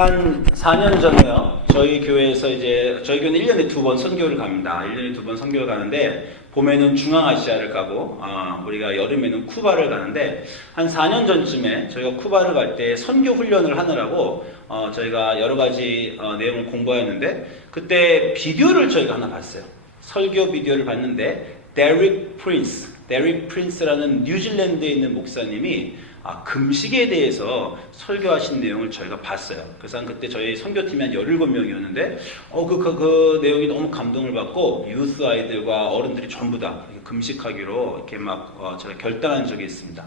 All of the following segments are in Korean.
한 4년 전에요. 저희 교회에서 저희 교회는 1년에 2번 선교를 갑니다. 1년에 2번 선교를 가는데 봄에는 중앙아시아를 가고 우리가 여름에는 쿠바를 가는데 한 4년 전쯤에 저희가 쿠바를 갈 때 선교 훈련을 하느라고 저희가 여러 가지 내용을 공부하였는데 그때 비디오를 저희가 하나 봤어요. 설교 비디오를 봤는데 데릭 프린스라는 뉴질랜드에 있는 목사님이 금식에 대해서 설교하신 내용을 저희가 봤어요. 그래서 그때 저희 선교팀이 한 17명이었는데 그 내용이 너무 감동을 받고 유스 아이들과 어른들이 전부 다 금식하기로 이렇게 제가 결단한 적이 있습니다.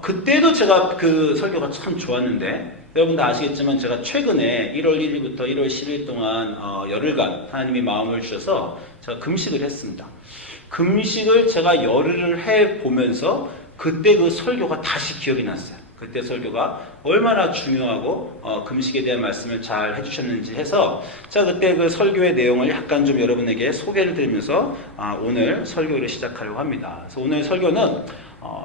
그때도 제가 그 설교가 참 좋았는데 여러분 다 아시겠지만 제가 최근에 1월 1일부터 1월 10일 동안 열흘간 하나님이 마음을 주셔서 제가 금식을 했습니다. 금식을 제가 열흘을 해보면서 그때 그 설교가 다시 기억이 났어요. 그때 설교가 얼마나 중요하고 금식에 대한 말씀을 잘 해주셨는지 해서 제가 그때 그 설교의 내용을 약간 좀 여러분에게 소개를 드리면서 오늘 설교를 시작하려고 합니다. 그래서 오늘 설교는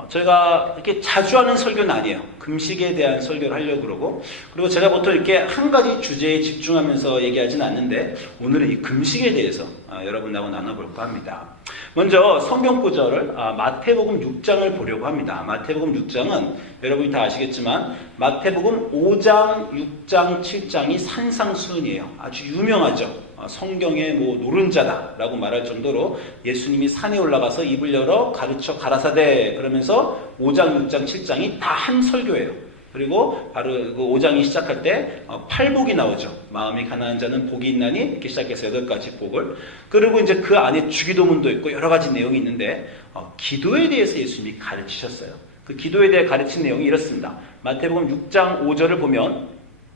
저희가 이렇게 자주 하는 설교는 아니에요. 금식에 대한 설교를 하려고 그러고 그리고 제가 보통 이렇게 한 가지 주제에 집중하면서 얘기하지는 않는데 오늘은 이 금식에 대해서 여러분하고 나눠볼까 합니다. 먼저 성경 구절을 마태복음 6장을 보려고 합니다. 마태복음 6장은 여러분이 다 아시겠지만 마태복음 5장, 6장, 7장이 산상수훈이에요. 아주 유명하죠. 성경의 노른자다라고 말할 정도로 예수님이 산에 올라가서 입을 열어 가르쳐 가라사대 그러면서 5장, 6장, 7장이 다 한 설교예요. 그리고 바로 그 5장이 시작할 때 팔복이 나오죠. 마음이 가난한 자는 복이 있나니 이렇게 시작해서 8가지 복을. 그리고 이제 그 안에 주기도문도 있고 여러 가지 내용이 있는데 기도에 대해서 예수님이 가르치셨어요. 그 기도에 대해 가르친 내용이 이렇습니다. 마태복음 6장 5절을 보면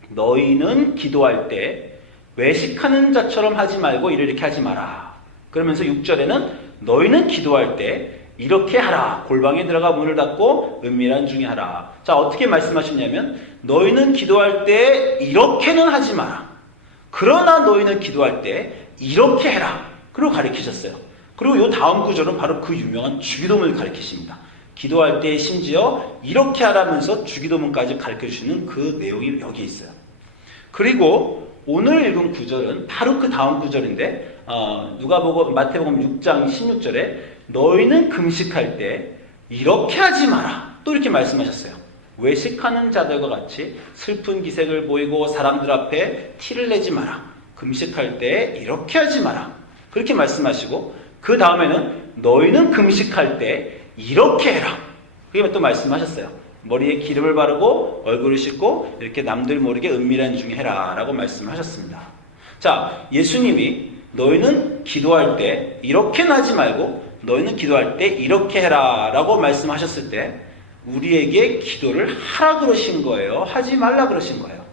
너희는 기도할 때 외식하는 자처럼 하지 말고 이렇게 하지 마라. 그러면서 6절에는 너희는 기도할 때 이렇게 하라. 골방에 들어가 문을 닫고 은밀한 중에 하라. 자, 어떻게 말씀하셨냐면 너희는 기도할 때 이렇게는 하지 마라. 그러나 너희는 기도할 때 이렇게 해라. 그리고 가르치셨어요. 그리고 이 다음 구절은 바로 그 유명한 주기도문을 가르치십니다. 기도할 때 심지어 이렇게 하라면서 주기도문까지 가르쳐주시는 그 내용이 여기 있어요. 그리고 오늘 읽은 구절은 바로 그 다음 구절인데 마태복음 6장 16절에 너희는 금식할 때 이렇게 하지 마라. 또 이렇게 말씀하셨어요. 외식하는 자들과 같이 슬픈 기색을 보이고 사람들 앞에 티를 내지 마라. 금식할 때 이렇게 하지 마라. 그렇게 말씀하시고 그 다음에는 너희는 금식할 때 이렇게 해라. 그게 또 말씀하셨어요. 머리에 기름을 바르고 얼굴을 씻고 이렇게 남들 모르게 은밀한 중에 해라 라고 말씀하셨습니다. 자, 예수님이 너희는 기도할 때 이렇게는 하지 말고 너희는 기도할 때 이렇게 해라 라고 말씀하셨을 때 우리에게 기도를 하라 그러신 거예요? 하지 말라 그러신 거예요?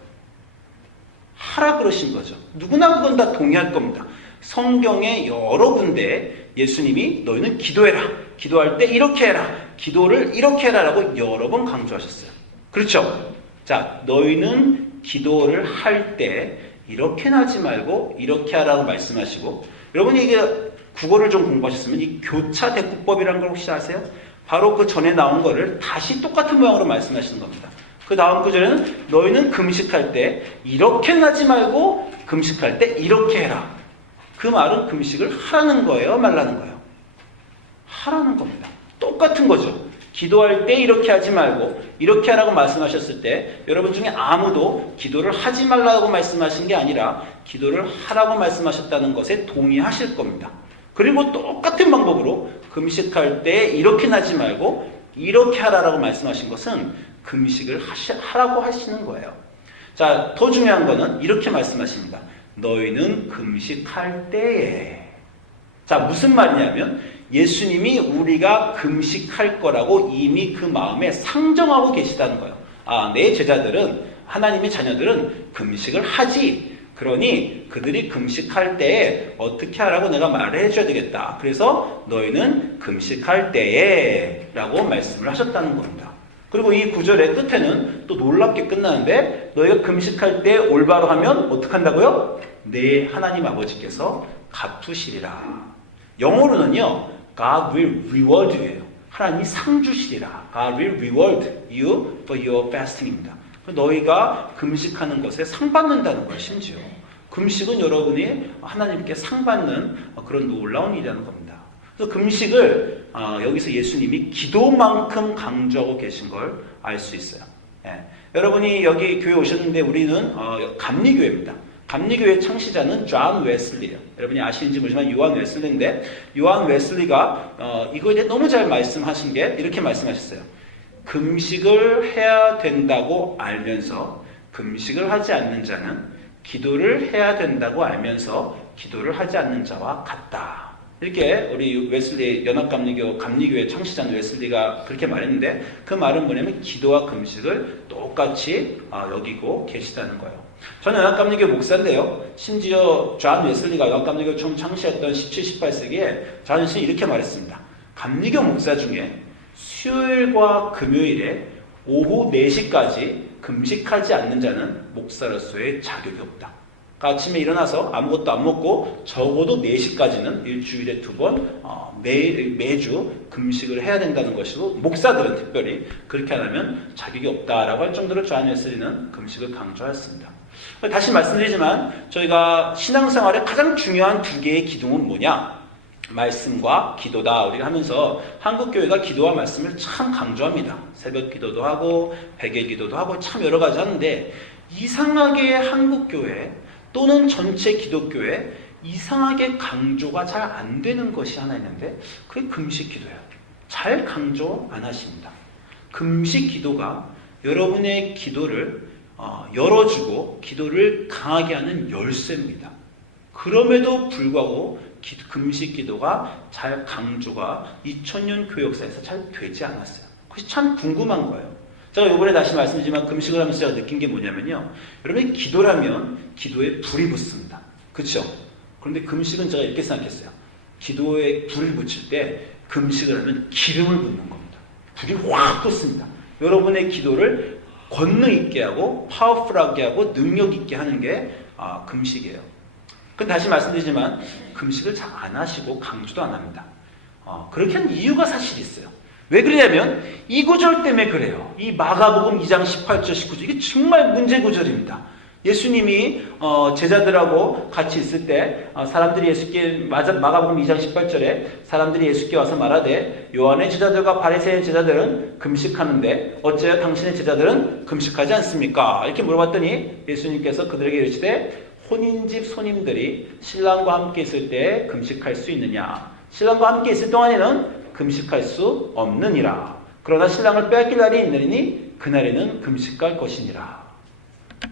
하라 그러신 거죠. 누구나 그건 다 동의할 겁니다. 성경의 여러 군데에 예수님이 너희는 기도해라. 기도할 때 이렇게 해라. 기도를 이렇게 해라 라고 여러 번 강조하셨어요. 그렇죠? 자, 너희는 기도를 할 때 이렇게는 하지 말고 이렇게 하라고 말씀하시고 여러분이 이게 국어를 좀 공부하셨으면 이 교차 대꾸법이라는 걸 혹시 아세요? 바로 그 전에 나온 거를 다시 똑같은 모양으로 말씀하시는 겁니다. 그 다음 구절에는 너희는 금식할 때 이렇게는 하지 말고 금식할 때 이렇게 해라. 그 말은 금식을 하라는 거예요? 말라는 거예요? 하라는 겁니다. 똑같은 거죠. 기도할 때 이렇게 하지 말고 이렇게 하라고 말씀하셨을 때 여러분 중에 아무도 기도를 하지 말라고 말씀하신 게 아니라 기도를 하라고 말씀하셨다는 것에 동의하실 겁니다. 그리고 똑같은 방법으로 금식할 때 이렇게는 하지 말고 이렇게 하라고 말씀하신 것은 금식을 하라고 하시는 거예요. 자, 더 중요한 거는 이렇게 말씀하십니다. 너희는 금식할 때에. 자, 무슨 말이냐면 예수님이 우리가 금식할 거라고 이미 그 마음에 상정하고 계시다는 거예요. 내 제자들은, 하나님의 자녀들은 금식을 하지. 그러니 그들이 금식할 때에 어떻게 하라고 내가 말을 해줘야 되겠다. 그래서 너희는 금식할 때에 라고 말씀을 하셨다는 겁니다. 그리고 이 구절의 끝에는 또 놀랍게 끝나는데 너희가 금식할 때 올바로 하면 어떻게 한다고요? 내 하나님 아버지께서 갚으시리라. 영어로는요, God will reward you예요. 하나님이 상 주시리라. God will reward you for your fasting입니다. 너희가 금식하는 것에 상 받는다는 거예요. 심지어 금식은 여러분이 하나님께 상 받는 그런 놀라운 일이라는 겁니다. 그래서 금식을 여기서 예수님이 기도만큼 강조하고 계신 걸 알 수 있어요. 예. 여러분이 여기 교회 오셨는데 우리는 감리교회입니다. 감리교회 창시자는 존 웨슬리예요. 여러분이 아시는지 모르지만 요한 웨슬리인데, 요한 웨슬리가 이거에 대해 너무 잘 말씀하신 게 이렇게 말씀하셨어요. 금식을 해야 된다고 알면서 금식을 하지 않는 자는 기도를 해야 된다고 알면서 기도를 하지 않는 자와 같다. 이렇게 우리 웨슬리 감리교회 창시자 웨슬리가 그렇게 말했는데, 그 말은 뭐냐면 기도와 금식을 똑같이 여기고 계시다는 거예요. 저는 연합감리교 목사인데요. 심지어 존 웨슬리가 연합감리교 처음 창시했던 17, 18세기에 존 웨슬리 이렇게 말했습니다. 감리교 목사 중에 수요일과 금요일에 오후 4시까지 금식하지 않는 자는 목사로서의 자격이 없다. 아침에 일어나서 아무것도 안 먹고 적어도 4시까지는 일주일에 2번 매주 금식을 해야 된다는 것이고, 목사들은 특별히 그렇게 안 하면 자격이 없다라고 할 정도로 존 웨슬리는 금식을 강조하였습니다. 다시 말씀드리지만 저희가 신앙생활의 가장 중요한 2개의 기둥은 뭐냐? 말씀과 기도다. 우리가 하면서 한국교회가 기도와 말씀을 참 강조합니다. 새벽 기도도 하고 백일 기도도 하고 참 여러 가지 하는데, 이상하게 한국교회 또는 전체 기독교에 이상하게 강조가 잘 안 되는 것이 하나 있는데, 그게 금식 기도예요. 잘 강조 안 하십니다. 금식 기도가 여러분의 기도를 열어주고 기도를 강하게 하는 열쇠입니다. 그럼에도 불구하고 금식 기도가 잘 강조가 2000년 교회 역사에서 잘 되지 않았어요. 그것이 참 궁금한 거예요. 제가 이번에 다시 말씀드리지만 금식을 하면서 제가 느낀 게 뭐냐면요, 여러분이 기도라면 기도에 불이 붙습니다. 그렇죠? 그런데 금식은 제가 이렇게 생각했어요. 기도에 불을 붙일 때 금식을 하면 기름을 붓는 겁니다. 불이 확 붙습니다. 여러분의 기도를 권능 있게 하고 파워풀하게 하고 능력 있게 하는 게 금식이에요. 근데 다시 말씀드리지만 금식을 잘 안 하시고 강조도 안 합니다. 그렇게 한 이유가 사실 있어요. 왜 그러냐면 이 구절 때문에 그래요. 이 마가복음 2장 18절 19절 이게 정말 문제 구절입니다. 예수님이 제자들하고 같이 있을 때 사람들이 예수께 마가복음 2장 18절에 사람들이 예수께 와서 말하되 요한의 제자들과 바리새인 제자들은 금식하는데 어째요 당신의 제자들은 금식하지 않습니까? 이렇게 물어봤더니 예수님께서 그들에게 이르시되 혼인집 손님들이 신랑과 함께 있을 때 금식할 수 있느냐? 신랑과 함께 있을 동안에는 금식할 수 없느니라. 그러나 신랑을 빼앗길 날이 있느니 그날에는 금식할 것이니라.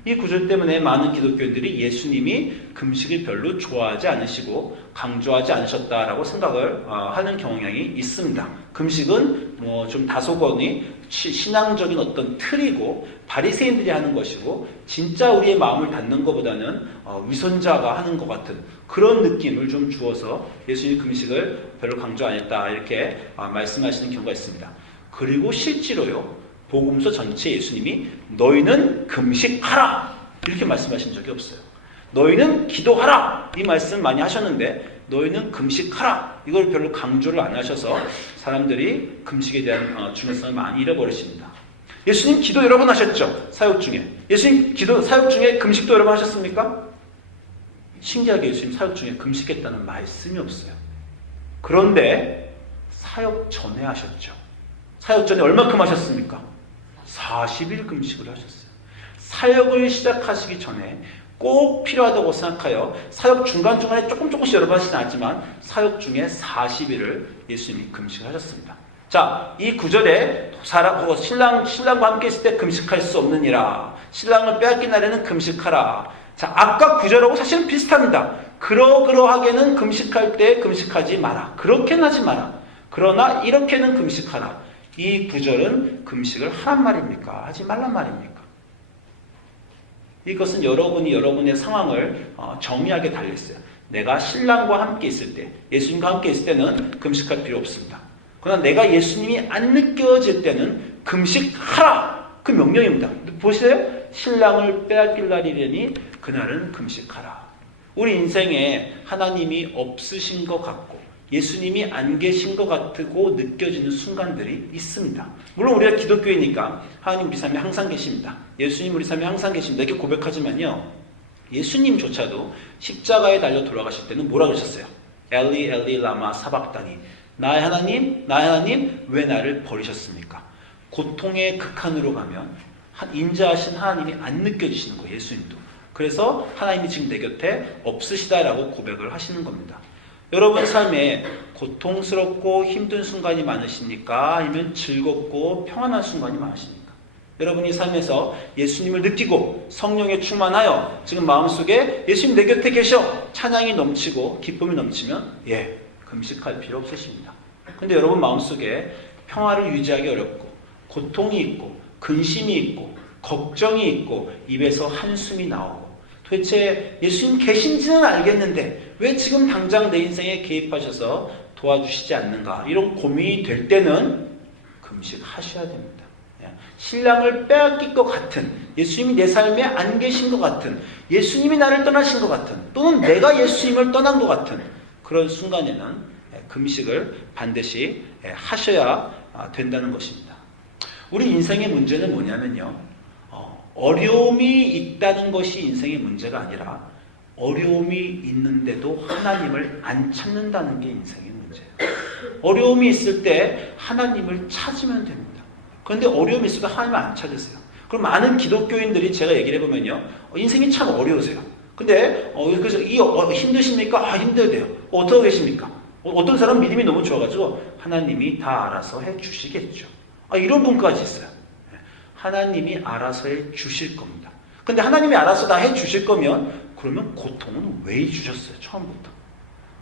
이 구절 때문에 많은 기독교인들이 예수님이 금식을 별로 좋아하지 않으시고 강조하지 않으셨다라고 생각을 하는 경향이 있습니다. 금식은 좀 다소거니 신앙적인 어떤 틀이고 바리새인들이 하는 것이고 진짜 우리의 마음을 닫는 것보다는 위선자가 하는 것 같은 그런 느낌을 좀 주어서 예수님 금식을 별로 강조 안 했다 이렇게 말씀하시는 경우가 있습니다. 그리고 실제로요, 복음서 전체 예수님이 너희는 금식하라 이렇게 말씀하신 적이 없어요. 너희는 기도하라 이 말씀 많이 하셨는데 너희는 금식하라 이걸 별로 강조를 안 하셔서 사람들이 금식에 대한 중요성을 많이 잃어버리십니다. 예수님 기도 여러 번 하셨죠? 사역 중에. 예수님 기도 사역 중에 금식도 여러 번 하셨습니까? 신기하게 예수님 사역 중에 금식했다는 말씀이 없어요. 그런데 사역 전에 하셨죠. 사역 전에 얼마큼 하셨습니까? 40일 금식을 하셨어요. 사역을 시작하시기 전에 꼭 필요하다고 생각하여 사역 중간중간에 조금씩 여러 번 하시진 않지만 사역 중에 40일을 예수님이 금식을 하셨습니다. 자, 이 구절에 신랑과 함께 있을 때 금식할 수 없느니라. 신랑을 빼앗긴 날에는 금식하라. 자, 아까 구절하고 사실은 비슷합니다. 그러하게는 금식할 때 금식하지 마라. 그렇게는 하지 마라. 그러나 이렇게는 금식하라. 이 구절은 금식을 하란 말입니까? 하지 말란 말입니까? 이것은 여러분의 상황을 정의하게 달려있어요. 내가 신랑과 함께 있을 때, 예수님과 함께 있을 때는 금식할 필요 없습니다. 그러나 내가 예수님이 안 느껴질 때는 금식하라! 그 명령입니다. 보세요. 신랑을 빼앗길 날이려니 그날은 금식하라. 우리 인생에 하나님이 없으신 것 같고 예수님이 안 계신 것 같고 느껴지는 순간들이 있습니다. 물론 우리가 기독교이니까 하나님 우리 삶에 항상 계십니다. 예수님 우리 삶에 항상 계십니다. 이렇게 고백하지만요. 예수님조차도 십자가에 달려 돌아가실 때는 뭐라 그러셨어요? 엘리 엘리 라마 사박다니, 나의 하나님 왜 나를 버리셨습니까? 고통의 극한으로 가면 인자하신 하나님이 안 느껴지시는 거예요. 예수님도. 그래서 하나님이 지금 내 곁에 없으시다라고 고백을 하시는 겁니다. 여러분 삶에 고통스럽고 힘든 순간이 많으십니까? 아니면 즐겁고 평안한 순간이 많으십니까? 여러분이 삶에서 예수님을 느끼고 성령에 충만하여 지금 마음속에 예수님 내 곁에 계셔 찬양이 넘치고 기쁨이 넘치면 금식할 필요 없으십니다. 근데 여러분 마음속에 평화를 유지하기 어렵고 고통이 있고 근심이 있고 걱정이 있고 입에서 한숨이 나오고 도대체 예수님 계신지는 알겠는데 왜 지금 당장 내 인생에 개입하셔서 도와주시지 않는가, 이런 고민이 될 때는 금식하셔야 됩니다. 신랑을 빼앗길 것 같은, 예수님이 내 삶에 안 계신 것 같은, 예수님이 나를 떠나신 것 같은, 또는 내가 예수님을 떠난 것 같은 그런 순간에는 금식을 반드시 하셔야 된다는 것입니다. 우리 인생의 문제는 뭐냐면요, 어려움이 있다는 것이 인생의 문제가 아니라 어려움이 있는데도 하나님을 안 찾는다는 게 인생의 문제예요. 어려움이 있을 때 하나님을 찾으면 됩니다. 그런데 어려움이 있어도 하나님을 안 찾으세요. 그럼 많은 기독교인들이 제가 얘기를 해보면요, 인생이 참 어려우세요. 근데 그래서 힘드십니까? 힘들대요. 어떻게 계십니까? 어떤 사람 믿음이 너무 좋아가지고 하나님이 다 알아서 해주시겠죠. 이런 분까지 있어요. 하나님이 알아서 해주실 겁니다. 근데 하나님이 알아서 다 해주실 거면 그러면 고통은 왜 주셨어요? 처음부터.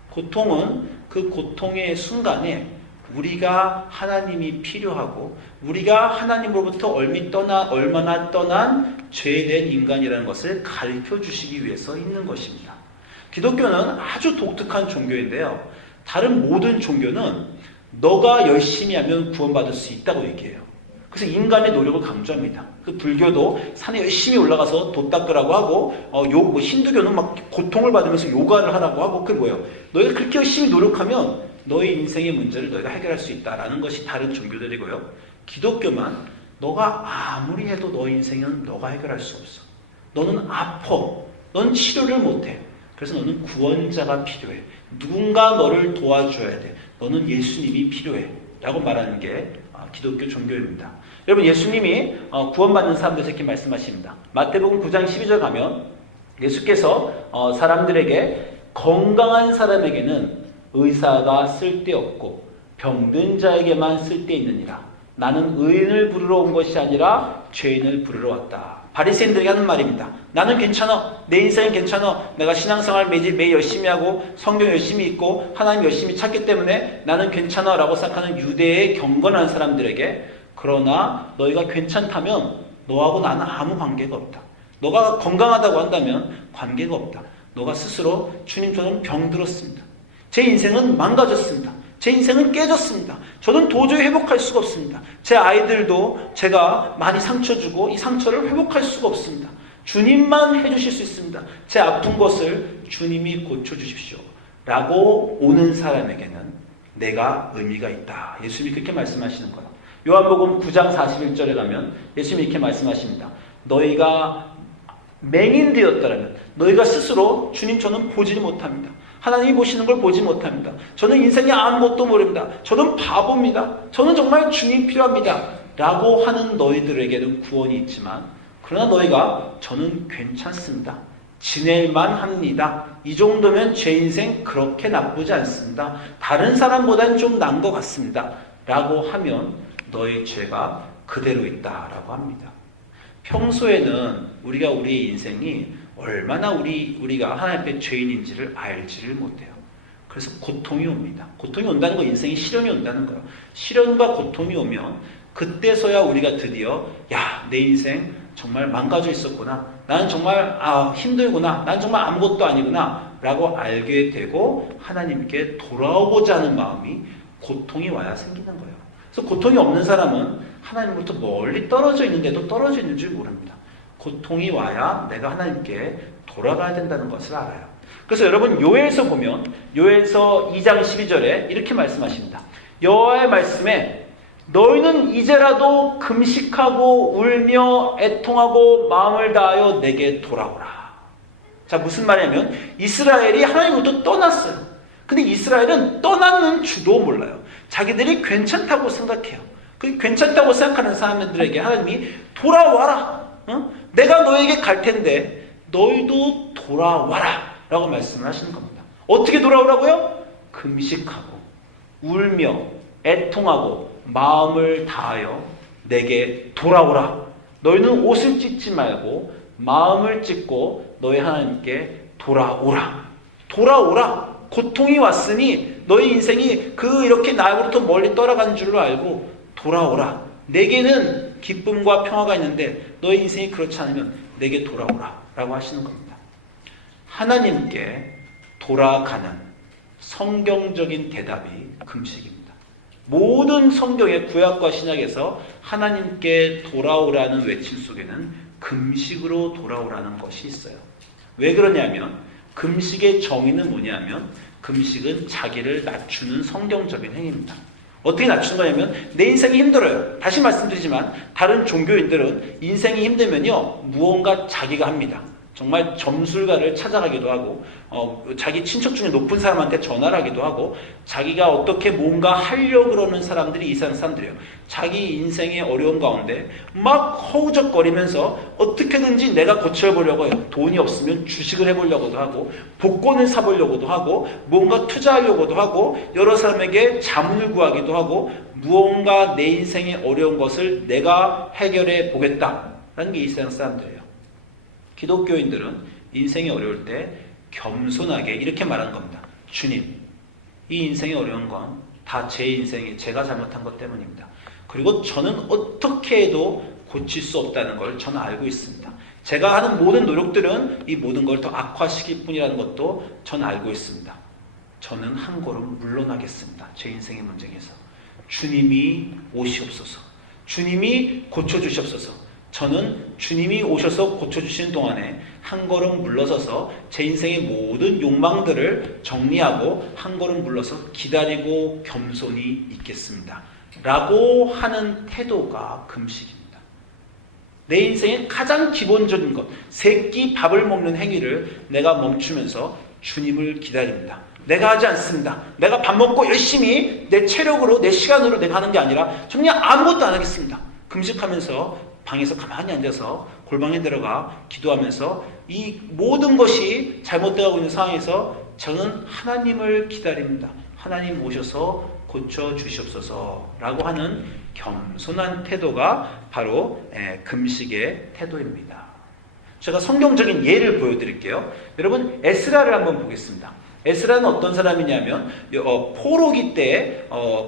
고통은 그 고통의 순간에 우리가 하나님이 필요하고 우리가 하나님으로부터 얼마나 떠난 죄된 인간이라는 것을 가르쳐 주시기 위해서 있는 것입니다. 기독교는 아주 독특한 종교인데요. 다른 모든 종교는 너가 열심히 하면 구원받을 수 있다고 얘기해요. 그래서 인간의 노력을 강조합니다. 그 불교도 산에 열심히 올라가서 돛 닦으라고 하고, 힌두교는 막 고통을 받으면서 요가를 하라고 하고, 그게 뭐예요? 너희가 그렇게 열심히 노력하면 너희 인생의 문제를 너희가 해결할 수 있다라는 것이 다른 종교들이고요. 기독교만 너가 아무리 해도 너희 인생은 너가 해결할 수 없어. 너는 아파. 넌 치료를 못해. 그래서 너는 구원자가 필요해. 누군가 너를 도와줘야 돼. 너는 예수님이 필요해. 라고 말하는 게 기독교 종교입니다. 여러분, 예수님이 구원받는 사람들에게 이렇게 말씀하십니다. 마태복음 9장 12절 가면 예수께서 사람들에게 건강한 사람에게는 의사가 쓸데없고 병든 자에게만 쓸데있느니라. 나는 의인을 부르러 온 것이 아니라 죄인을 부르러 왔다. 바리새인들에게 하는 말입니다. 나는 괜찮아. 내 인생은 괜찮아. 내가 신앙생활 매일 열심히 하고 성경 열심히 읽고 하나님 열심히 찾기 때문에 나는 괜찮아 라고 생각하는 유대의 경건한 사람들에게, 그러나 너희가 괜찮다면 너하고 나는 아무 관계가 없다. 너가 건강하다고 한다면 관계가 없다. 너가 스스로 주님, 저는 병들었습니다. 제 인생은 망가졌습니다. 제 인생은 깨졌습니다. 저는 도저히 회복할 수가 없습니다. 제 아이들도 제가 많이 상처 주고 이 상처를 회복할 수가 없습니다. 주님만 해주실 수 있습니다. 제 아픈 것을 주님이 고쳐주십시오. 라고 오는 사람에게는 내가 의미가 있다. 예수님이 그렇게 말씀하시는 거예요. 요한복음 9장 41절에 가면 예수님이 이렇게 말씀하십니다. 너희가 맹인되었더라면, 너희가 스스로 주님, 저는 보지 못합니다. 하나님이 보시는 걸 보지 못합니다. 저는 인생에 아무것도 모릅니다. 저는 바보입니다. 저는 정말 주님 필요합니다. 라고 하는 너희들에게는 구원이 있지만, 그러나 너희가 저는 괜찮습니다. 지낼만 합니다. 이 정도면 제 인생 그렇게 나쁘지 않습니다. 다른 사람보다는 좀 나은 것 같습니다. 라고 하면 너의 죄가 그대로 있다라고 합니다. 평소에는 우리가 우리의 인생이 얼마나 우리가 하나님 앞에 죄인인지를 알지를 못해요. 그래서 고통이 옵니다. 고통이 온다는 건 인생에 시련이 온다는 거예요. 시련과 고통이 오면 그때서야 우리가 드디어 내 인생 정말 망가져 있었구나. 나는 정말 힘들구나. 난 정말 아무것도 아니구나. 라고 알게 되고 하나님께 돌아오고자 하는 마음이 고통이 와야 생기는 거예요. 그래서 고통이 없는 사람은 하나님으로부터 멀리 떨어져 있는데도 떨어져 있는 줄 모릅니다. 고통이 와야 내가 하나님께 돌아가야 된다는 것을 알아요. 그래서 여러분 요엘서 보면 요엘서 2장 12절에 이렇게 말씀하십니다. 여호와의 말씀에 너희는 이제라도 금식하고 울며 애통하고 마음을 다하여 내게 돌아오라. 자, 무슨 말이냐면 이스라엘이 하나님부터 떠났어요. 근데 이스라엘은 떠나는 줄도 몰라요. 자기들이 괜찮다고 생각해요. 그 괜찮다고 생각하는 사람들에게 하나님이 돌아와라. 내가 너에게 갈 텐데 너희도 돌아와라 라고 말씀을 하시는 겁니다. 어떻게 돌아오라고요? 금식하고 울며 애통하고 마음을 다하여 내게 돌아오라. 너희는 옷을 찢지 말고 마음을 찢고 너희 하나님께 돌아오라. 돌아오라. 고통이 왔으니 너희 인생이 이렇게 나로부터 멀리 떠나가는 줄로 알고 돌아오라. 내게는 기쁨과 평화가 있는데 너희 인생이 그렇지 않으면 내게 돌아오라 라고 하시는 겁니다. 하나님께 돌아가는 성경적인 대답이 금식입니다. 모든 성경의 구약과 신약에서 하나님께 돌아오라는 외침 속에는 금식으로 돌아오라는 것이 있어요. 왜 그러냐면 금식의 정의는 뭐냐면 금식은 자기를 낮추는 성경적인 행위입니다. 어떻게 낮추는 거냐면 내 인생이 힘들어요. 다시 말씀드리지만 다른 종교인들은 인생이 힘들면요 무언가 자기가 합니다. 정말 점술가를 찾아가기도 하고 자기 친척 중에 높은 사람한테 전화를 하기도 하고 자기가 어떻게 뭔가 하려고 그러는 사람들이 이상한 사람들이에요. 자기 인생의 어려운 가운데 막 허우적거리면서 어떻게든지 내가 고쳐보려고 해요. 돈이 없으면 주식을 해보려고도 하고 복권을 사보려고도 하고 뭔가 투자하려고도 하고 여러 사람에게 자문을 구하기도 하고 무언가 내 인생의 어려운 것을 내가 해결해 보겠다라는 게 이 세상 사람들이에요. 기독교인들은 인생이 어려울 때 겸손하게 이렇게 말하는 겁니다. 주님, 이 인생이 어려운 건 다 제 인생이 제가 잘못한 것 때문입니다. 그리고 저는 어떻게 해도 고칠 수 없다는 걸 저는 알고 있습니다. 제가 하는 모든 노력들은 이 모든 걸 더 악화시킬 뿐이라는 것도 저는 알고 있습니다. 저는 한 걸음 물러나겠습니다. 제 인생의 문제에서. 주님이 오시옵소서. 주님이 고쳐주시옵소서. 저는 주님이 오셔서 고쳐주시는 동안에 한 걸음 물러서서 제 인생의 모든 욕망들을 정리하고 한 걸음 물러서 기다리고 겸손히 있겠습니다. 라고 하는 태도가 금식입니다. 내 인생의 가장 기본적인 것, 세 끼 밥을 먹는 행위를 내가 멈추면서 주님을 기다립니다. 내가 하지 않습니다. 내가 밥 먹고 열심히 내 체력으로 내 시간으로 내가 하는 게 아니라 그냥 아무것도 안 하겠습니다. 금식하면서 방에서 가만히 앉아서 골방에 들어가 기도하면서 이 모든 것이 잘못되고 있는 상황에서 저는 하나님을 기다립니다. 하나님 오셔서 고쳐주시옵소서 라고 하는 겸손한 태도가 바로 금식의 태도입니다. 제가 성경적인 예를 보여드릴게요. 여러분 에스라를 한번 보겠습니다. 에스라는 어떤 사람이냐면 포로기 때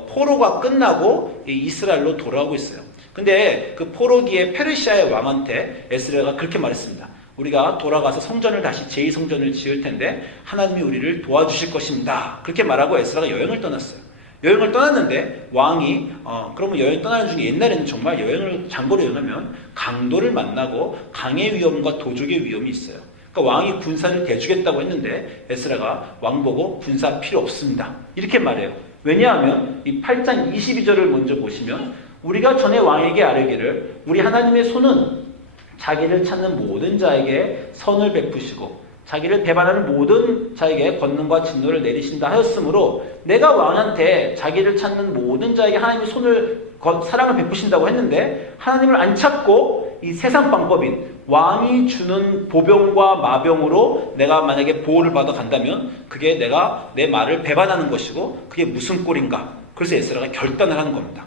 포로가 끝나고 이스라엘로 돌아오고 있어요. 근데 그 포로기의 페르시아의 왕한테 에스라가 그렇게 말했습니다. 우리가 돌아가서 성전을 다시 제2성전을 지을 텐데 하나님이 우리를 도와주실 것입니다. 그렇게 말하고 에스라가 여행을 떠났어요. 여행을 떠났는데 왕이 그러면 여행 떠나는 중에 옛날에는 정말 장거리 여행하면 강도를 만나고 강의 위험과 도적의 위험이 있어요. 그러니까 왕이 군사를 대주겠다고 했는데 에스라가 왕 보고 군사 필요 없습니다. 이렇게 말해요. 왜냐하면 이 8장 22절을 먼저 보시면 우리가 전에 왕에게 아뢰기를 우리 하나님의 손은 자기를 찾는 모든 자에게 선을 베푸시고 자기를 배반하는 모든 자에게 권능과 진노를 내리신다 하였으므로 내가 왕한테 자기를 찾는 모든 자에게 하나님의 사랑을 베푸신다고 했는데 하나님을 안 찾고 이 세상 방법인 왕이 주는 보병과 마병으로 내가 만약에 보호를 받아 간다면 그게 내가 내 말을 배반하는 것이고 그게 무슨 꼴인가. 그래서 에스라가 결단을 하는 겁니다.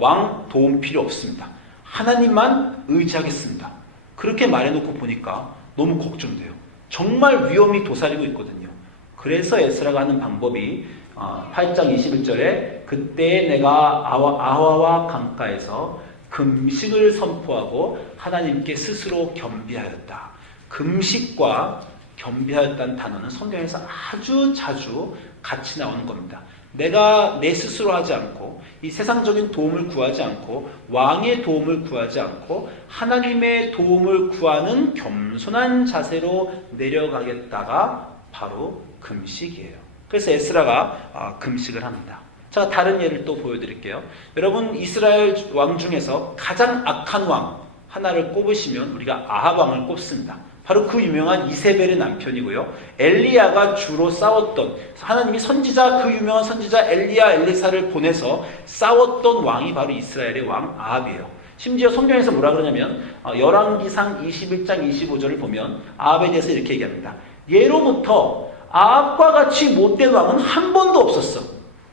왕 도움 필요 없습니다. 하나님만 의지하겠습니다. 그렇게 말해놓고 보니까 너무 걱정돼요. 정말 위험이 도사리고 있거든요. 그래서 에스라가 하는 방법이 8장 21절에 그때 내가 아와와 강가에서 금식을 선포하고 하나님께 스스로 겸비하였다. 금식과 겸비하였다는 단어는 성경에서 아주 자주 같이 나오는 겁니다. 내가 내 스스로 하지 않고 이 세상적인 도움을 구하지 않고 왕의 도움을 구하지 않고 하나님의 도움을 구하는 겸손한 자세로 내려가겠다가 바로 금식이에요. 그래서 에스라가 금식을 합니다. 자, 다른 예를 또 보여드릴게요. 여러분, 이스라엘 왕 중에서 가장 악한 왕 하나를 꼽으시면 우리가 아합 왕을 꼽습니다. 바로 그 유명한 이세벨의 남편이고요. 엘리야가 주로 싸웠던, 하나님이 선지자, 그 유명한 선지자 엘리야, 엘리사를 보내서 싸웠던 왕이 바로 이스라엘의 왕 아합이에요. 심지어 성경에서 뭐라 그러냐면 열왕기상 21장 25절을 보면 아합에 대해서 이렇게 얘기합니다. 예로부터 아합과 같이 못된 왕은 한 번도 없었어.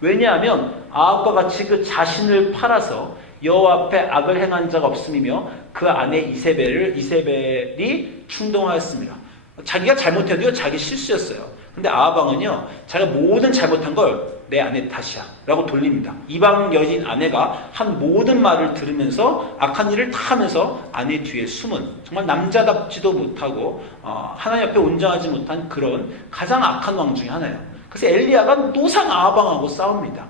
왜냐하면 아합과 같이 그 자신을 팔아서 여호와 앞에 악을 행한 자가 없음이며 그 아내 이세벨이 충동하였습니다. 자기가 잘못해도요, 자기 실수였어요. 근데 아합 왕은요, 자기가 모든 잘못한 걸 내 아내 탓이야 라고 돌립니다. 이방 여인 아내가 한 모든 말을 들으면서 악한 일을 다 하면서 아내 뒤에 숨은, 정말 남자답지도 못하고 하나님 앞에 온전하지 못한 그런 가장 악한 왕 중에 하나예요. 그래서 엘리야가 노상 아합 왕하고 싸웁니다.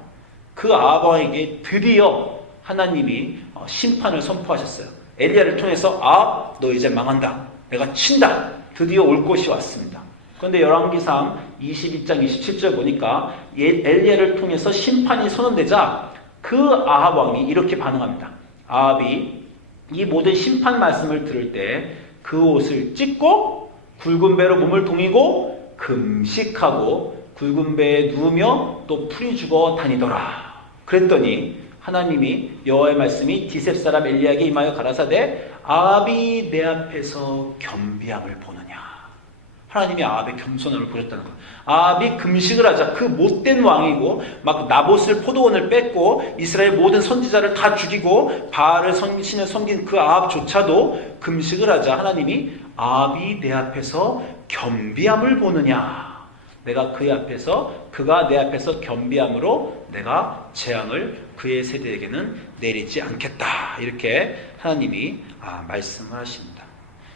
그 아합 왕에게 드디어 하나님이 심판을 선포하셨어요. 엘리야를 통해서 아합, 너 이제 망한다. 내가 친다. 드디어 올 것이 왔습니다. 그런데 열왕기상 22장 27절 보니까 엘리야를 통해서 심판이 선언되자 그 아합 왕이 이렇게 반응합니다. 아합이 이 모든 심판 말씀을 들을 때 그 옷을 찢고 굵은 배로 몸을 동이고 금식하고 굵은 배에 누우며 또 풀이 죽어 다니더라. 그랬더니 하나님이 여호와의 말씀이 디셉 사람 엘리야에게 임하여 가라사대 아합이 내 앞에서 겸비함을 보느냐. 하나님이 아합의 겸손함을 보셨다는 거예요. 아합이 금식을 하자 그 못된 왕이고 막 나봇을 포도원을 뺏고 이스라엘 모든 선지자를 다 죽이고 바알을 신을 섬긴 그 아합조차도 금식을 하자 하나님이 아합이 내 앞에서 겸비함을 보느냐. 내가 그가 내 앞에서 겸비함으로 내가 재앙을 그의 세대에게는 내리지 않겠다. 이렇게 하나님이 말씀을 하십니다.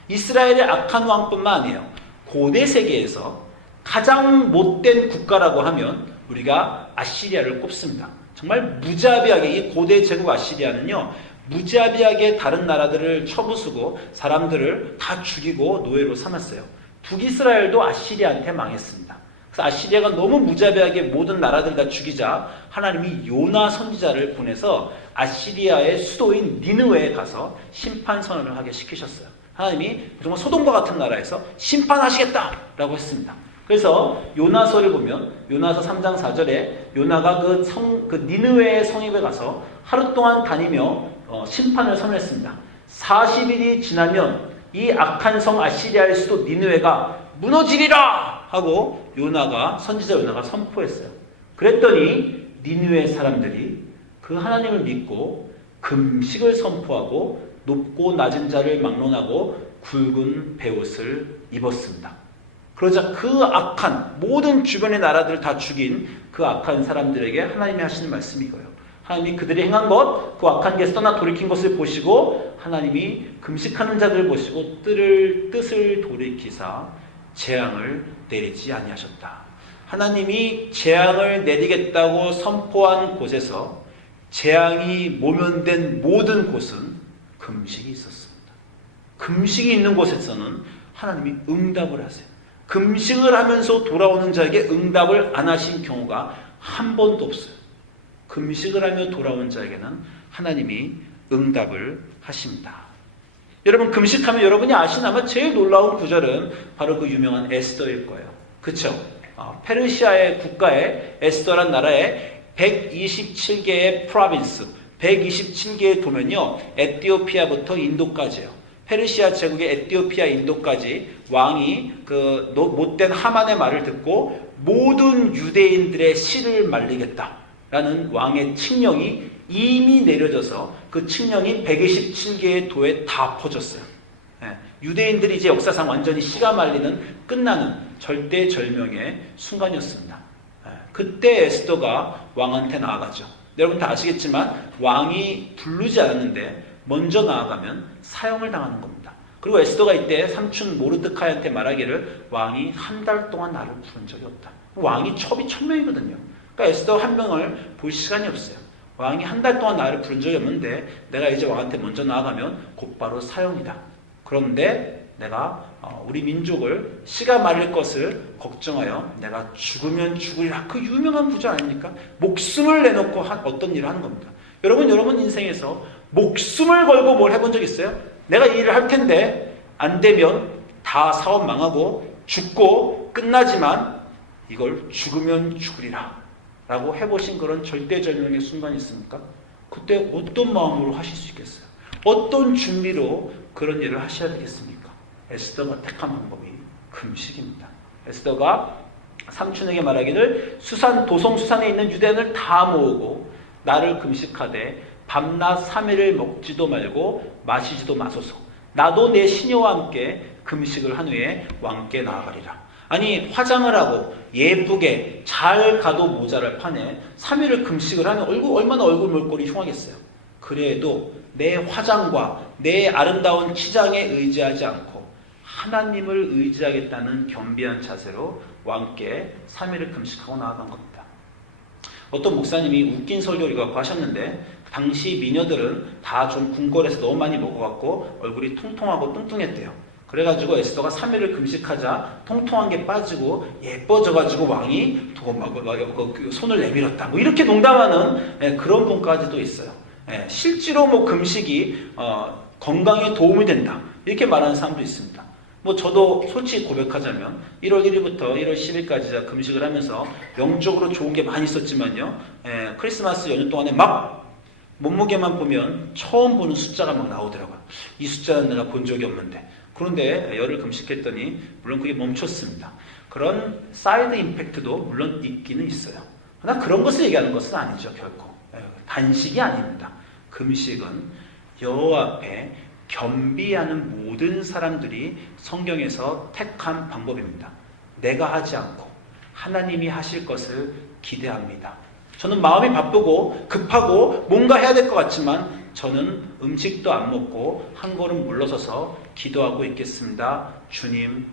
이스라엘의 악한 왕뿐만 아니에요. 고대 세계에서 가장 못된 국가라고 하면 우리가 아시리아를 꼽습니다. 정말 무자비하게 이 고대 제국 아시리아는요, 무자비하게 다른 나라들을 쳐부수고 사람들을 다 죽이고 노예로 삼았어요. 북이스라엘도 아시리아한테 망했습니다. 그래서 아시리아가 너무 무자비하게 모든 나라들 다 죽이자 하나님이 요나 선지자를 보내서 아시리아의 수도인 니느웨에 가서 심판 선언을 하게 시키셨어요. 하나님이 정말 소돔과 같은 나라에서 심판하시겠다라고 했습니다. 그래서 요나서를 보면 요나서 3장 4절에 요나가 그 니느웨의 성읍에 가서 하루 동안 다니며 심판을 선언했습니다. 40일이 지나면 이 악한 성 아시리아의 수도 니느웨가 무너지리라 하고 선지자 요나가 선포했어요. 그랬더니 니느웨 사람들이 그 하나님을 믿고 금식을 선포하고 높고 낮은 자를 막론하고 굵은 베옷을 입었습니다. 그러자 그 악한 모든 주변의 나라들을 다 죽인 그 악한 사람들에게 하나님이 하시는 말씀이 이거예요. 하나님이 그들이 행한 것, 그 악한 데서 떠나 돌이킨 것을 보시고 하나님이 금식하는 자들을 보시고 뜻을 돌이키사 재앙을 내리지 아니하셨다. 하나님이 재앙을 내리겠다고 선포한 곳에서 재앙이 모면된 모든 곳은 금식이 있었습니다. 금식이 있는 곳에서는 하나님이 응답을 하세요. 금식을 하면서 돌아오는 자에게 응답을 안 하신 경우가 한 번도 없어요. 금식을 하며 돌아온 자에게는 하나님이 응답을 하십니다. 여러분, 금식하면 여러분이 아시나마 제일 놀라운 구절은 바로 그 유명한 에스더일 거예요. 그렇죠? 페르시아의 국가에 에스더란 나라에 127개의 프로빈스, 127개의 도면요, 에티오피아부터 인도까지예요. 페르시아 제국의 에티오피아, 인도까지 왕이 그 못된 하만의 말을 듣고 모든 유대인들의 씨를 말리겠다라는 왕의 칙령이 이미 내려져서 그 칙령이 127개의 도에 다 퍼졌어요. 유대인들이 이제 역사상 완전히 씨가 말리는 끝나는 절대절명의 순간이었습니다. 그때 에스더가 왕한테 나아가죠. 여러분 다 아시겠지만 왕이 부르지 않았는데 먼저 나아가면 사형을 당하는 겁니다. 그리고 에스더가 이때 삼촌 모르드카이한테 말하기를 왕이 한 달 동안 나를 부른 적이 없다. 왕이 첩이 1000명이거든요. 그러니까 에스더 한 명을 볼 시간이 없어요. 왕이 한 달 동안 나를 부른 적이 없는데 내가 이제 왕한테 먼저 나아가면 곧바로 사형이다. 그런데 내가 우리 민족을 씨가 마를 것을 걱정하여 내가 죽으면 죽으리라. 그 유명한 구절 아닙니까? 목숨을 내놓고 어떤 일을 하는 겁니다. 여러분 인생에서 목숨을 걸고 뭘 해본 적 있어요? 내가 이 일을 할 텐데 안 되면 다 사업 망하고 죽고 끝나지만 이걸 죽으면 죽으리라 라고 해보신 그런 절대절명의 순간이 있습니까? 그때 어떤 마음으로 하실 수 있겠어요? 어떤 준비로 그런 일을 하셔야 되겠습니까? 에스더가 택한 방법이 금식입니다. 에스더가 삼촌에게 말하기를 도성 수산에 있는 유대인을 다 모으고 나를 금식하되 밤낮 3일을 먹지도 말고 마시지도 마소서. 나도 내 시녀와 함께 금식을 한 후에 왕께 나아가리라. 아니 화장을 하고 예쁘게 잘 가도 모자랄 판에 3일을 금식을 하면 얼마나 얼굴 몰골이 흉하겠어요. 그래도 내 화장과 내 아름다운 치장에 의지하지 않고 하나님을 의지하겠다는 겸비한 자세로 왕께 3일을 금식하고 나아간 겁니다. 어떤 목사님이 웃긴 설교를 갖고 하셨는데 당시 미녀들은 다 좀 궁궐에서 너무 많이 먹어갖고 얼굴이 통통하고 뚱뚱했대요. 그래가지고 에스더가 3일을 금식하자 통통한 게 빠지고 예뻐져가지고 왕이 손을 내밀었다. 뭐 이렇게 농담하는 그런 분까지도 있어요. 실제로 뭐 금식이 건강에 도움이 된다. 이렇게 말하는 사람도 있습니다. 뭐 저도 솔직히 고백하자면 1월 1일부터 1월 10일까지 금식을 하면서 영적으로 좋은 게 많이 있었지만요. 크리스마스 연휴 동안에 막 몸무게만 보면 처음 보는 숫자가 막 나오더라고요. 이 숫자는 내가 본 적이 없는데. 그런데 열흘 금식했더니 물론 그게 멈췄습니다. 그런 사이드 임팩트도 물론 있기는 있어요. 그러나 그런 것을 얘기하는 것은 아니죠. 결코. 단식이 아닙니다. 금식은 여호와 앞에 겸비하는 모든 사람들이 성경에서 택한 방법입니다. 내가 하지 않고 하나님이 하실 것을 기대합니다. 저는 마음이 바쁘고 급하고 뭔가 해야 될 것 같지만 저는 음식도 안 먹고 한 걸음 물러서서 기도하고 있겠습니다.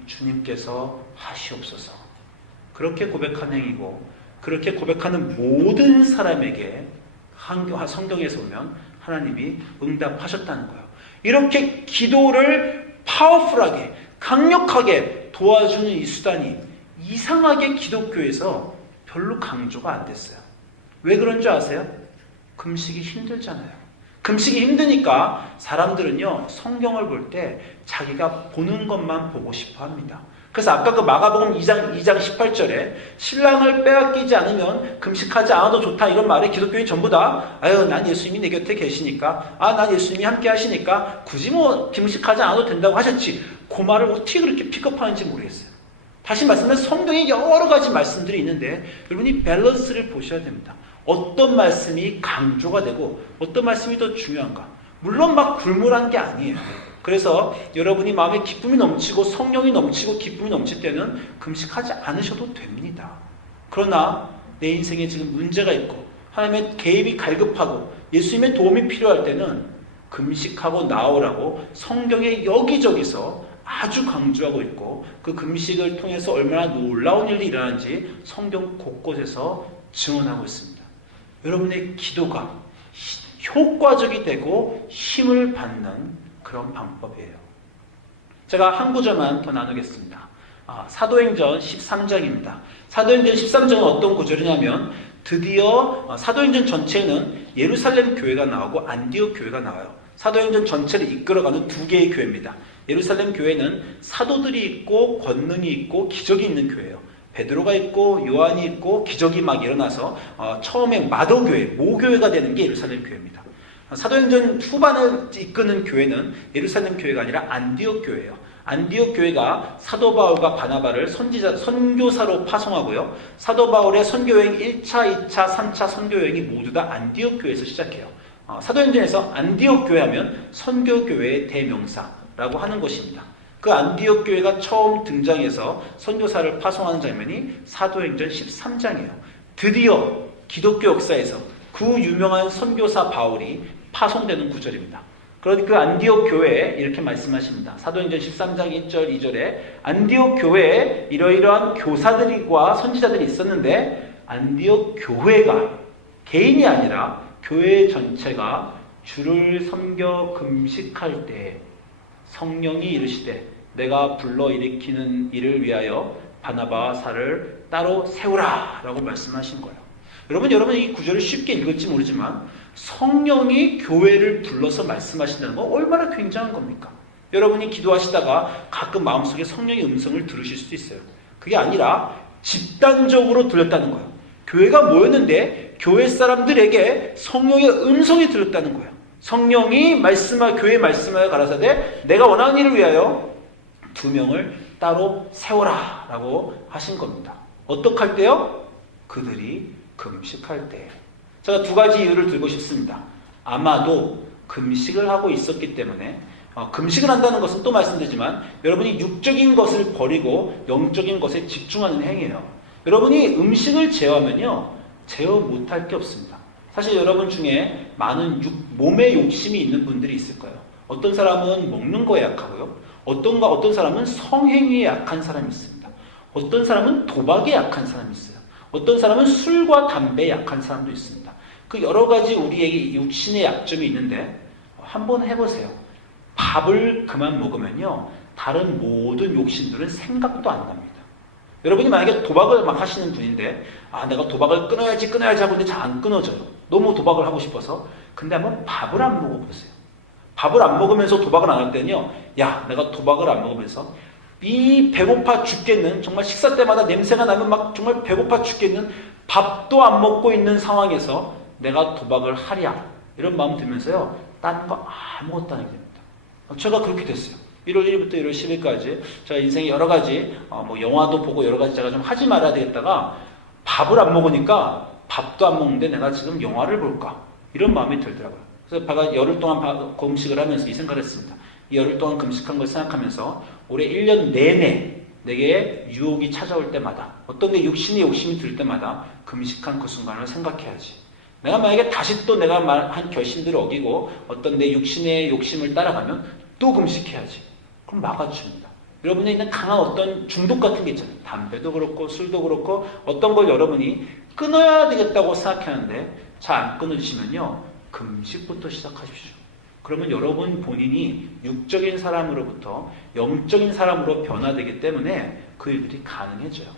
주님께서 하시옵소서. 그렇게 고백하는 행위고 그렇게 고백하는 모든 사람에게 성경에서 보면 하나님이 응답하셨다는 거예요. 이렇게 기도를 파워풀하게 강력하게 도와주는 이 수단이 이상하게 기독교에서 별로 강조가 안 됐어요. 왜 그런 줄 아세요? 금식이 힘들잖아요. 금식이 힘드니까 사람들은요 성경을 볼 때 자기가 보는 것만 보고 싶어 합니다. 그래서 아까 그 마가복음 2장 18절에 신랑을 빼앗기지 않으면 금식하지 않아도 좋다 이런 말에 기독교인 전부 다 난 예수님이 내 곁에 계시니까 난 예수님이 함께 하시니까 굳이 뭐 금식하지 않아도 된다고 하셨지 그 말을 어떻게 그렇게 픽업하는지 모르겠어요. 다시 말씀드리면 성경에 여러 가지 말씀들이 있는데 여러분이 밸런스를 보셔야 됩니다. 어떤 말씀이 강조가 되고 어떤 말씀이 더 중요한가. 물론 막 굴물한 게 아니에요. 그래서 여러분이 마음에 기쁨이 넘치고 성령이 넘치고 기쁨이 넘칠 때는 금식하지 않으셔도 됩니다. 그러나 내 인생에 지금 문제가 있고 하나님의 개입이 갈급하고 예수님의 도움이 필요할 때는 금식하고 나오라고 성경에 여기저기서 아주 강조하고 있고 그 금식을 통해서 얼마나 놀라운 일이 일어나는지 성경 곳곳에서 증언하고 있습니다. 여러분의 기도가 효과적이 되고 힘을 받는 그런 방법이에요. 제가 한 구절만 더 나누겠습니다. 사도행전 13장입니다. 사도행전 13장은 어떤 구절이냐면 드디어 사도행전 전체는 예루살렘 교회가 나오고 안디옥 교회가 나와요. 사도행전 전체를 이끌어가는 두 개의 교회입니다. 예루살렘 교회는 사도들이 있고 권능이 있고 기적이 있는 교회예요. 베드로가 있고 요한이 있고 기적이 막 일어나서 처음에 마더교회, 모교회가 되는 게 예루살렘 교회입니다. 사도행전 후반을 이끄는 교회는 예루살렘 교회가 아니라 안디옥 교회예요. 안디옥 교회가 사도 바울과 바나바를 선교사로 파송하고요. 사도 바울의 선교여행 1차, 2차, 3차 선교여행이 모두 다 안디옥 교회에서 시작해요. 사도행전에서 안디옥 교회 하면 선교교회의 대명사라고 하는 것입니다. 그 안디옥 교회가 처음 등장해서 선교사를 파송하는 장면이 사도행전 13장이에요. 드디어 기독교 역사에서 그 유명한 선교사 바울이 파송되는 구절입니다. 그러니 그 안디옥 교회에 이렇게 말씀하십니다. 사도행전 13장 1절 2절에 안디옥 교회에 이러이러한 교사들과 선지자들이 있었는데 안디옥 교회가 개인이 아니라 교회 전체가 주를 섬겨 금식할 때 성령이 이르시되 내가 불러일으키는 일을 위하여 바나바와 사를 따로 세우라 라고 말씀하신 거예요. 여러분 이 구절을 쉽게 읽을지 모르지만 성령이 교회를 불러서 말씀하신다는 건 얼마나 굉장한 겁니까? 여러분이 기도하시다가 가끔 마음속에 성령의 음성을 들으실 수도 있어요. 그게 아니라 집단적으로 들렸다는 거예요. 교회가 모였는데 교회 사람들에게 성령의 음성이 들렸다는 거예요. 성령이 교회에 말씀하여 가라사대 내가 원하는 일을 위하여 2명을 따로 세워라 라고 하신 겁니다. 어떻게 할 때요? 그들이 금식할 때. 제가 2가지 이유를 들고 싶습니다. 아마도 금식을 하고 있었기 때문에 금식을 한다는 것은 또 말씀드리지만 여러분이 육적인 것을 버리고 영적인 것에 집중하는 행위예요. 여러분이 음식을 제어하면요 제어 못할 게 없습니다. 사실 여러분 중에 많은 몸에 욕심이 있는 분들이 있을 거예요. 어떤 사람은 먹는 거에 약하고요. 어떤 사람은 성행위에 약한 사람이 있습니다. 어떤 사람은 도박에 약한 사람이 있어요. 어떤 사람은 술과 담배에 약한 사람도 있습니다. 그 여러 가지 우리에게 육신의 약점이 있는데 한번 해보세요. 밥을 그만 먹으면요 다른 모든 욕심들은 생각도 안 납니다. 여러분이 만약에 도박을 막 하시는 분인데 내가 도박을 끊어야지 하고 있는데 잘 안 끊어져요. 너무 도박을 하고 싶어서. 근데 한번 밥을 안 먹어보세요. 밥을 안 먹으면서 도박을 안 할 때는요 내가 도박을 안 먹으면서 이 배고파 죽겠는 정말 식사 때마다 냄새가 나면 막 정말 배고파 죽겠는 밥도 안 먹고 있는 상황에서 내가 도박을 하랴 이런 마음 들면서요 딴 거 아무것도 안 하게 됩니다. 제가 그렇게 됐어요. 1월 1일부터 1월 10일까지 제가 인생에 여러 가지 영화도 보고 여러 가지 제가 좀 하지 말아야 되겠다가 밥을 안 먹으니까 밥도 안 먹는데 내가 지금 영화를 볼까 이런 마음이 들더라고요. 그래서 제가 열흘 동안 금식을 하면서 이 생각을 했습니다. 이 열흘 동안 금식한 걸 생각하면서 올해 1년 내내 내게 유혹이 찾아올 때마다 어떤 내 육신의 욕심이 들 때마다 금식한 그 순간을 생각해야지. 내가 만약에 다시 또 내가 한 결심들을 어기고 어떤 내 육신의 욕심을 따라가면 또 금식해야지. 그럼 막아줍니다. 여러분에 있는 강한 어떤 중독 같은 게 있잖아요. 담배도 그렇고 술도 그렇고 어떤 걸 여러분이 끊어야 되겠다고 생각하는데 잘 안 끊어지시면요. 금식부터 시작하십시오. 그러면 여러분 본인이 육적인 사람으로부터 영적인 사람으로 변화되기 때문에 그 일들이 가능해져요.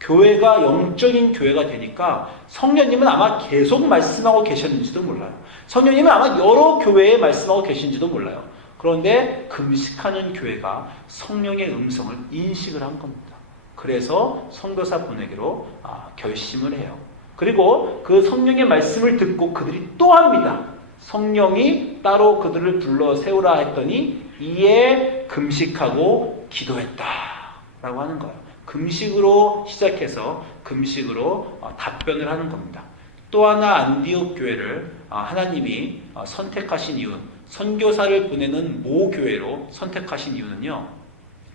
교회가 영적인 교회가 되니까 성령님은 아마 계속 말씀하고 계셨는지도 몰라요. 성령님은 아마 여러 교회에 말씀하고 계신지도 몰라요. 그런데 금식하는 교회가 성령의 음성을 인식을 한 겁니다. 그래서 선교사 보내기로 결심을 해요. 그리고 그 성령의 말씀을 듣고 그들이 또 합니다. 성령이 따로 그들을 불러 세우라 했더니 이에 금식하고 기도했다 라고 하는 거예요. 금식으로 시작해서 금식으로 답변을 하는 겁니다. 또 하나 안디옥 교회를 하나님이 선택하신 이유, 선교사를 보내는 모교회로 선택하신 이유는요.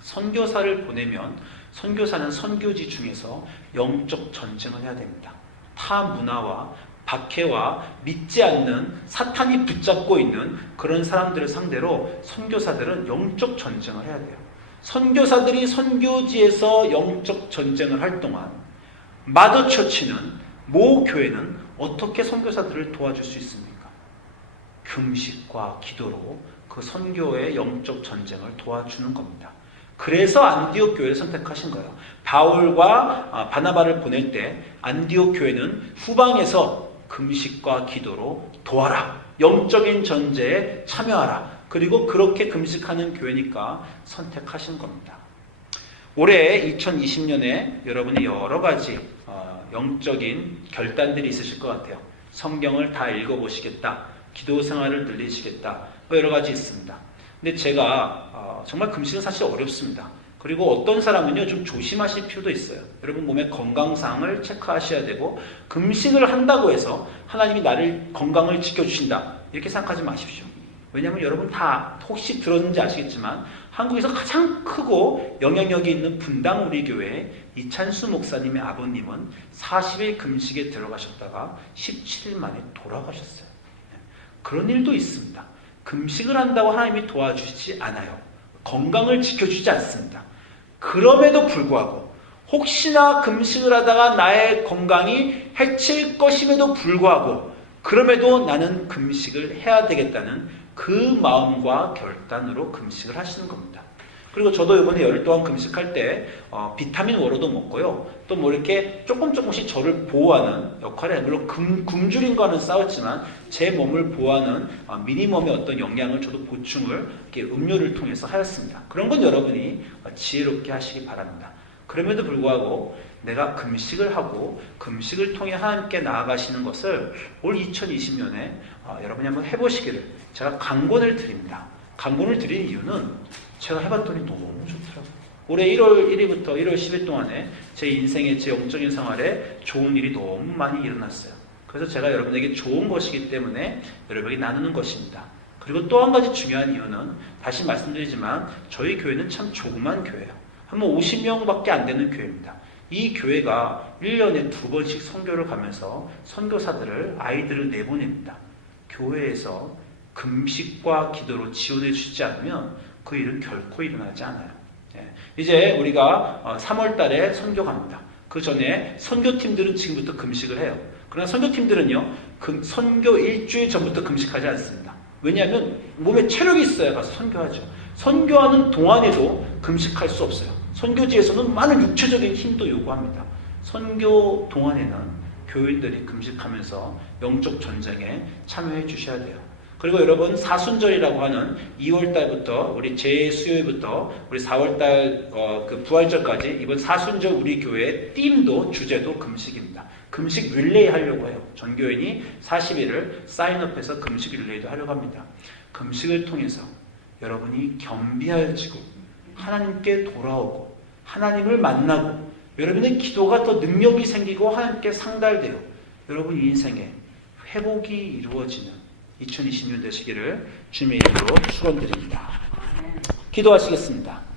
선교사를 보내면 선교사는 선교지 중에서 영적 전쟁을 해야 됩니다. 타 문화와 박해와 믿지 않는 사탄이 붙잡고 있는 그런 사람들을 상대로 선교사들은 영적 전쟁을 해야 돼요. 선교사들이 선교지에서 영적 전쟁을 할 동안 마더처치는 모 교회는 어떻게 선교사들을 도와줄 수 있습니까? 금식과 기도로 그 선교의 영적 전쟁을 도와주는 겁니다. 그래서 안디옥 교회를 선택하신 거예요. 바울과 바나바를 보낼 때 안디옥 교회는 후방에서 금식과 기도로 도와라. 영적인 전쟁에 참여하라. 그리고 그렇게 금식하는 교회니까 선택하신 겁니다. 올해 2020년에 여러분이 여러 가지 영적인 결단들이 있으실 것 같아요. 성경을 다 읽어보시겠다. 기도 생활을 늘리시겠다. 여러 가지 있습니다. 근데 제가 정말 금식은 사실 어렵습니다. 그리고 어떤 사람은요 좀 조심하실 필요도 있어요. 여러분 몸의 건강상을 체크하셔야 되고 금식을 한다고 해서 하나님이 나를 건강을 지켜주신다 이렇게 생각하지 마십시오. 왜냐하면 여러분 다 혹시 들었는지 아시겠지만 한국에서 가장 크고 영향력이 있는 분당 우리 교회 이찬수 목사님의 아버님은 40일 금식에 들어가셨다가 17일 만에 돌아가셨어요. 그런 일도 있습니다. 금식을 한다고 하나님이 도와주시지 않아요. 건강을 지켜주지 않습니다. 그럼에도 불구하고 혹시나 금식을 하다가 나의 건강이 해칠 것임에도 불구하고 그럼에도 나는 금식을 해야 되겠다는 그 마음과 결단으로 금식을 하시는 겁니다. 그리고 저도 이번에 열흘 동안 금식할 때 비타민 워로도 먹고요. 또 뭐 이렇게 조금씩 저를 보호하는 역할에, 물론 굶주림과는 싸웠지만 제 몸을 보호하는 미니멈의 어떤 영양을 저도 보충을 이렇게 음료를 통해서 하였습니다. 그런 건 여러분이 지혜롭게 하시기 바랍니다. 그럼에도 불구하고 내가 금식을 하고 금식을 통해 하나님께 나아가시는 것을 올 2020년에 여러분이 한번 해보시기를 제가 강권을 드립니다. 강권을 드린 이유는 제가 해봤더니 너무 좋더라고요. 올해 1월 1일부터 1월 10일 동안에 제 인생에, 제 영적인 생활에 좋은 일이 너무 많이 일어났어요. 그래서 제가 여러분에게 좋은 것이기 때문에 여러분에게 나누는 것입니다. 그리고 또 한 가지 중요한 이유는 다시 말씀드리지만 저희 교회는 참 조그만 교회예요. 한번 50명밖에 안 되는 교회입니다. 이 교회가 1년에 2번씩 선교를 가면서 선교사들을, 아이들을 내보냅니다. 교회에서 금식과 기도로 지원해 주지 않으면 그 일은 결코 일어나지 않아요. 이제 우리가 3월 달에 선교 갑니다. 그 전에 선교팀들은 지금부터 금식을 해요. 그러나 선교팀들은요, 선교 일주일 전부터 금식하지 않습니다. 왜냐하면 몸에 체력이 있어야 가서 선교하죠. 선교하는 동안에도 금식할 수 없어요. 선교지에서는 많은 육체적인 힘도 요구합니다. 선교 동안에는 교인들이 금식하면서 영적 전쟁에 참여해 주셔야 돼요. 그리고 여러분, 사순절이라고 하는 2월달부터 우리 제 수요일부터 우리 4월달 그 부활절까지 이번 사순절 우리 교회의 띠임도 주제도 금식입니다. 금식 릴레이 하려고 해요. 전교인이 40일을 사인업해서 금식 릴레이도 하려고 합니다. 금식을 통해서 여러분이 겸비하여지고 하나님께 돌아오고 하나님을 만나고 여러분의 기도가 더 능력이 생기고 하나님께 상달되어 여러분 인생에 회복이 이루어지는 2020년 되시기를 주님의 이름으로 축원드립니다. 기도하시겠습니다.